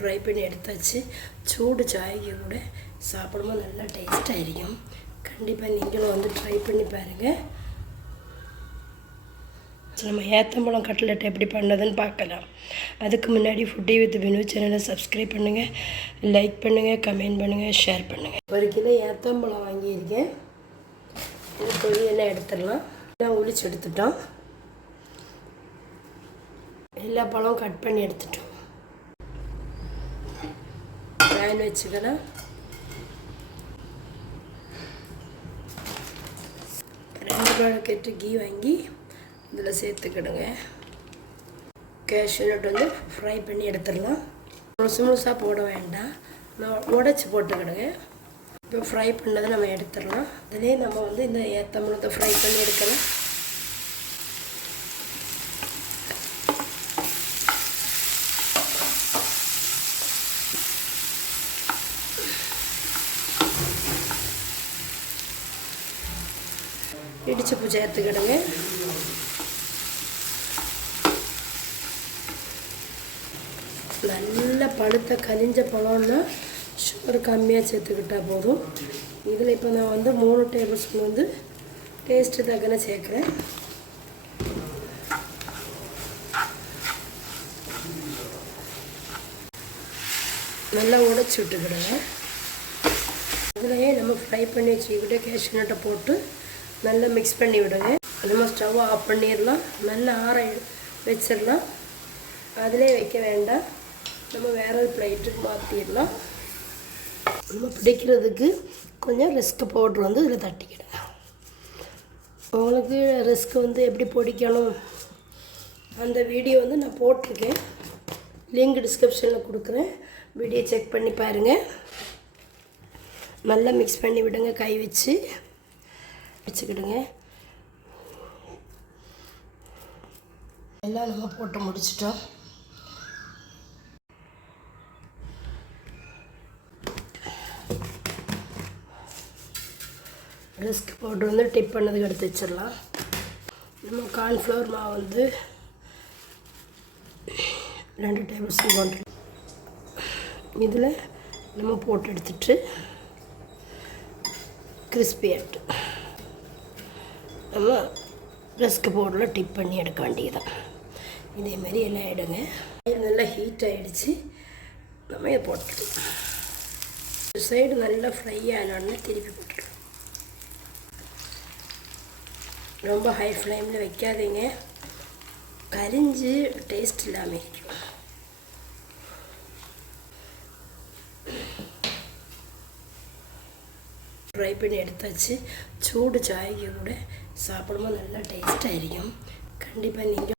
Fry பண்ணி எடுத்தாச்சு. சூடு சாய்க்கு கூட சாப்பிடும்போது நல்லா டேஸ்ட்டாக இருக்கும். கண்டிப்பாக நீங்களும் வந்து ட்ரை பண்ணி பாருங்கள். நம்ம ஏத்தம்பழம் கட்லெட் எப்படி பண்ணதுன்னு பார்க்கலாம். அதுக்கு முன்னாடி ஃபுட்டி வித் வினு சேனலை சப்ஸ்கிரைப் பண்ணுங்கள், லைக் பண்ணுங்கள், கமெண்ட் பண்ணுங்கள், ஷேர் பண்ணுங்கள். 1 கிலோ ஏத்தம்பழம் வாங்கியிருக்கேன். இது கொய்யெல்லாம் எடுத்துடலாம். எல்லாம் உளிச்சு எடுத்துட்டோம். எல்லா பழம் கட் பண்ணி எடுத்துட்டோம். பேன் வச்சுக்கலாம். 2 பாக்கெட்டு கீ வாங்கி இதில் சேர்த்துக்கிடுங்க. கேஷ்யூ நட் வந்து ஃப்ரை பண்ணி எடுத்துடலாம். முழுசாக போட வேண்டாம், நான் உடச்சி போட்டுக்கிடுங்க. இப்போ ஃப்ரை பண்ணதை நம்ம எடுத்துடலாம். அதிலே நம்ம வந்து இந்த ஏத்தம்பழத்தை ஃப்ரை பண்ணி எடுக்கலாம். இடிச்சு பூ சேர்த்துக்கிடுங்க. நல்ல பழுத்த கனிஞ்ச பழம்னா சுகர் கம்மியாக சேர்த்துக்கிட்டால் போதும். இதில் இப்போ நான் வந்து 3 டேபிள் ஸ்பூன் வந்து டேஸ்ட்டு தக்கன சேர்க்குறேன். நல்லா உடைச்சி விட்டுக்கிடுங்க. இதுலையே நம்ம ஃப்ரை பண்ணி வச்சுக்கிட்டு கேஷ்யூ நட்டை போட்டு நல்லா மிக்ஸ் பண்ணி விடுங்க. நம்ம ஸ்டவ் ஆஃப் பண்ணிடலாம். நல்லா ஆற வச்சிடலாம். அதிலே வைக்க வேண்டாம், நம்ம வேறு ஒரு பிளேட்டுக்கு மாற்றிடலாம். நம்ம பிடிக்கிறதுக்கு கொஞ்சம் ரிஸ்க் பவுட்ரு வந்து இதில் தட்டிக்கிடுங்க. உங்களுக்கு ரிஸ்க் வந்து எப்படி பிடிக்கணும் அந்த வீடியோ வந்து நான் போட்டிருக்கேன். லிங்க் டிஸ்கிரிப்ஷனில் கொடுக்குறேன், வீடியோ செக் பண்ணி பாருங்கள். நல்லா மிக்ஸ் பண்ணி விடுங்க. கை வச்சுக்கிடுங்க. எல்லாம் நம்ம போட்டு முடிச்சிட்டோம். ரிஸ்க் பவுடர் வந்து டிப் பண்ணதுக்கு எடுத்து வச்சிடலாம். நம்ம கார்ன்ஃப்ளவர் மாவு வந்து 2 டேபிள் ஸ்பூன் போட்டு இதில் நம்ம போட்டு எடுத்துட்டு கிறிஸ்பி ஆகிட்டு நம்ம ரிஸ்க் பவுடரில் டிப் பண்ணி எடுக்க வேண்டியதுதான். இதேமாரி எல்லாம் எடுங்க. நல்லா ஹீட் ஆகிடுச்சு. நம்ம இதை போட்டுக்கலாம். ஒரு சைடு நல்லா ஃப்ரை ஆனோடனே திருப்பி போட்டுக்கலாம். ரொம்ப ஹை ஃப்ளேமில் வைக்காதீங்க, கரிஞ்சு டேஸ்ட் இல்லாமல் இருக்கும். ஃப்ரை பண்ணி எடுத்தாச்சு. சூடு சாய்க்கு கூட சாப்பிடும்போது நல்லா டேஸ்ட்டாக இருக்கும். கண்டிப்பாக நீங்கள்